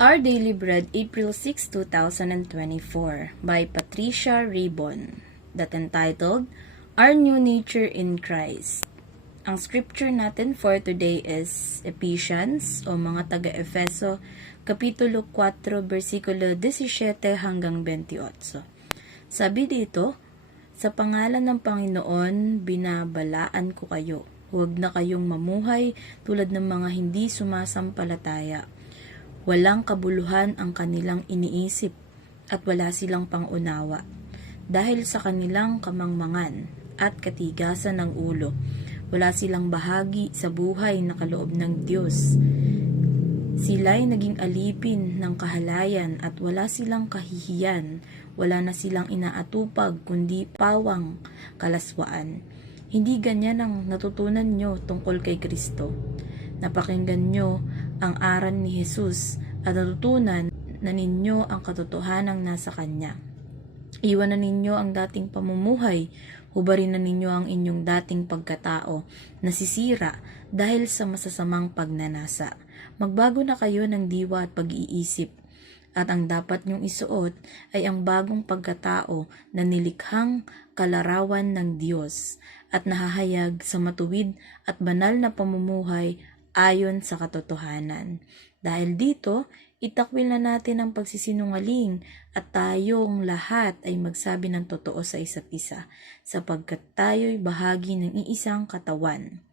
Our Daily Bread, April 6, 2024, by Patricia Ribon, that entitled, Our New Nature in Christ. Ang scripture natin for today is Ephesians o mga taga-Efeso, Kapitulo 4, versikulo 17 hanggang 28. Sabi dito, sa pangalan ng Panginoon, binabalaan ko kayo. Huwag na kayong mamuhay tulad ng mga hindi sumasampalataya. Walang kabuluhan ang kanilang iniisip at wala silang pangunawa. Dahil sa kanilang kamangmangan at katigasan ng ulo, wala silang bahagi sa buhay na kaloob ng Diyos. Sila'y naging alipin ng kahalayan at wala silang kahihiyan. Wala na silang inaatupag kundi pawang kalaswaan. Hindi ganyan ang natutunan nyo tungkol kay Kristo. Napakinggan nyo ang aral ni Jesus at natutunan na ninyo ang katotohanang nasa Kanya. Iwanan ninyo ang dating pamumuhay, hubarin na ninyo ang inyong dating pagkatao, nasisira dahil sa masasamang pagnanasa. Magbago na kayo ng diwa at pag-iisip, at ang dapat nyong isuot ay ang bagong pagkatao na nilikhang kalarawan ng Diyos at nahahayag sa matuwid at banal na pamumuhay ayon sa katotohanan. Dahil dito, itakwil na natin ang pagsisinungaling at tayong lahat ay magsabi ng totoo sa isa't isa, sapagkat tayo'y bahagi ng iisang katawan.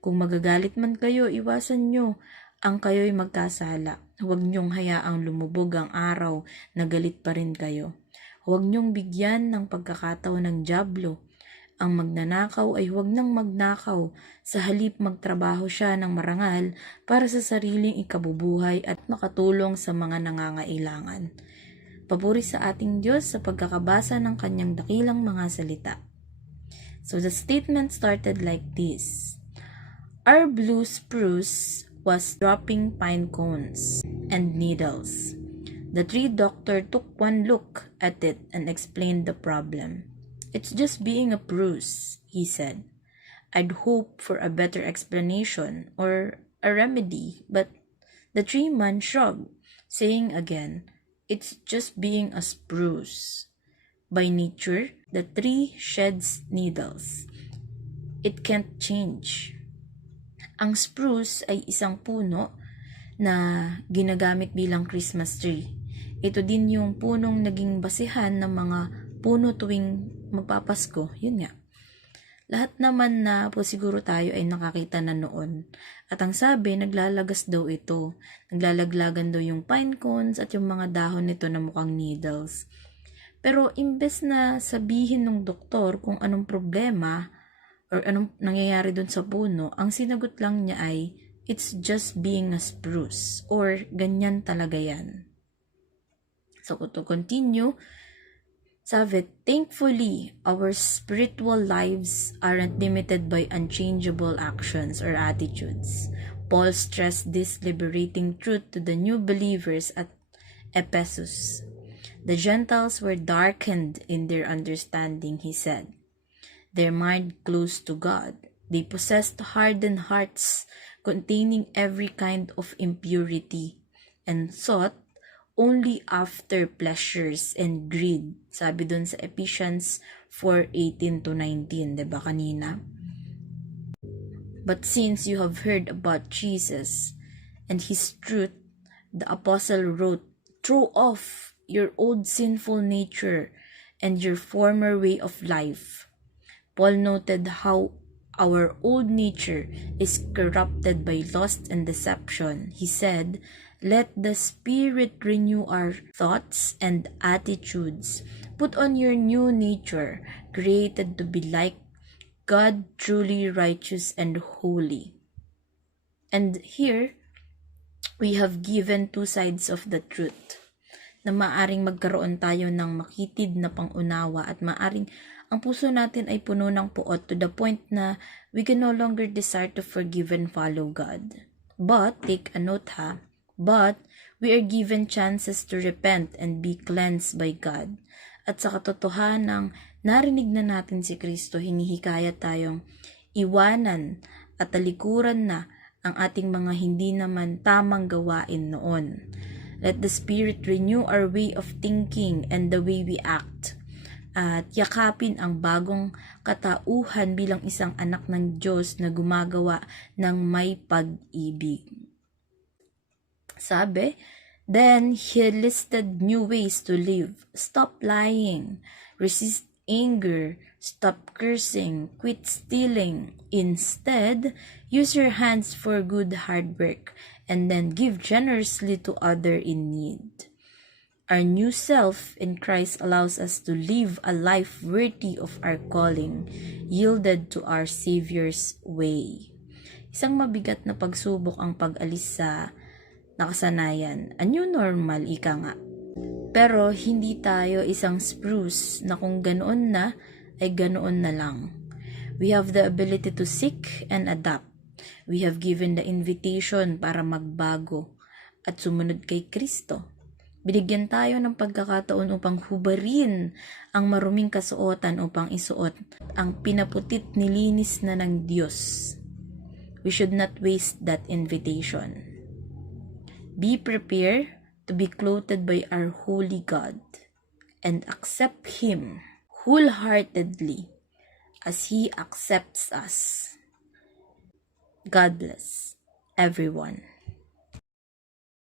Kung magagalit man kayo, iwasan nyo ang kayo'y magkasala. Huwag nyong hayaang lumubog ang araw na galit pa rin kayo. Huwag nyong bigyan ng pagkakataon ng dyablo. Ang magnanakaw ay huwag nang magnakaw, sa halip magtrabaho siya ng marangal para sa sariling ikabubuhay at makatulong sa mga nangangailangan. Papuri sa ating Diyos sa pagkakabasa ng kanyang dakilang mga salita. So the statement started like this. Our blue spruce was dropping pine cones and needles. The tree doctor took one look at it and explained the problem. It's just being a spruce, he said. I'd hope for a better explanation or a remedy, but the tree man shrugged, saying again, it's just being a spruce. By nature, the tree sheds needles. It can't change. Ang spruce ay isang puno na ginagamit bilang Christmas tree. Ito din yung punong naging basihan ng mga puno tuwing magpapasko. Yun nga. Lahat naman na po siguro tayo ay nakakita na noon. At ang sabi, naglalagas daw ito. Naglalaglagan daw yung pine cones at yung mga dahon nito na mukhang needles. Pero imbes na sabihin ng doktor kung anong problema or anong nangyayari dun sa puno, ang sinagot lang niya ay, it's just being a spruce, or ganyan talaga yan. So to continue, sabi, thankfully, our spiritual lives aren't limited by unchangeable actions or attitudes. Paul stressed this liberating truth to the new believers at Ephesus. The Gentiles were darkened in their understanding, he said. Their mind close to God. They possessed hardened hearts containing every kind of impurity and sought only after pleasures and greed. Sabi dun sa Ephesians 4:18-19, diba kanina? But since you have heard about Jesus and His truth, the apostle wrote, throw off your old sinful nature and your former way of life. Paul noted how our old nature is corrupted by lust and deception. He said, let the Spirit renew our thoughts and attitudes. Put on your new nature, created to be like God, truly righteous and holy. And here, we have given two sides of the truth, na maaring magkaroon tayo ng makitid na pangunawa at maaring ang puso natin ay puno ng puot to the point na we can no longer desire to forgive and follow God. But, take a note ha, but we are given chances to repent and be cleansed by God. At sa katotohanang narinig na natin si Kristo, hinihikayat tayong iwanan at talikuran na ang ating mga hindi naman tamang gawain noon. Let the Spirit renew our way of thinking and the way we act. At yakapin ang bagong katauhan bilang isang anak ng Diyos na gumagawa ng may pag-ibig. Sabi, then he listed new ways to live. Stop lying, resist anger, stop cursing, quit stealing. Instead, use your hands for good hard work, and then give generously to others in need. Our new self in Christ allows us to live a life worthy of our calling, yielded to our Savior's way. Isang mabigat na pagsubok ang pag-alis sa nakasanayan. A new normal, ika nga. Pero hindi tayo isang spruce na kung ganoon na, ay ganoon na lang. We have the ability to seek and adapt. We have given the invitation para magbago at sumunod kay Kristo. Binigyan tayo ng pagkakataon upang hubarin ang maruming kasuotan upang isuot ang pinaputit nilinis na ng Diyos. We should not waste that invitation. Be prepared to be clothed by our holy God and accept Him wholeheartedly as He accepts us. God bless everyone.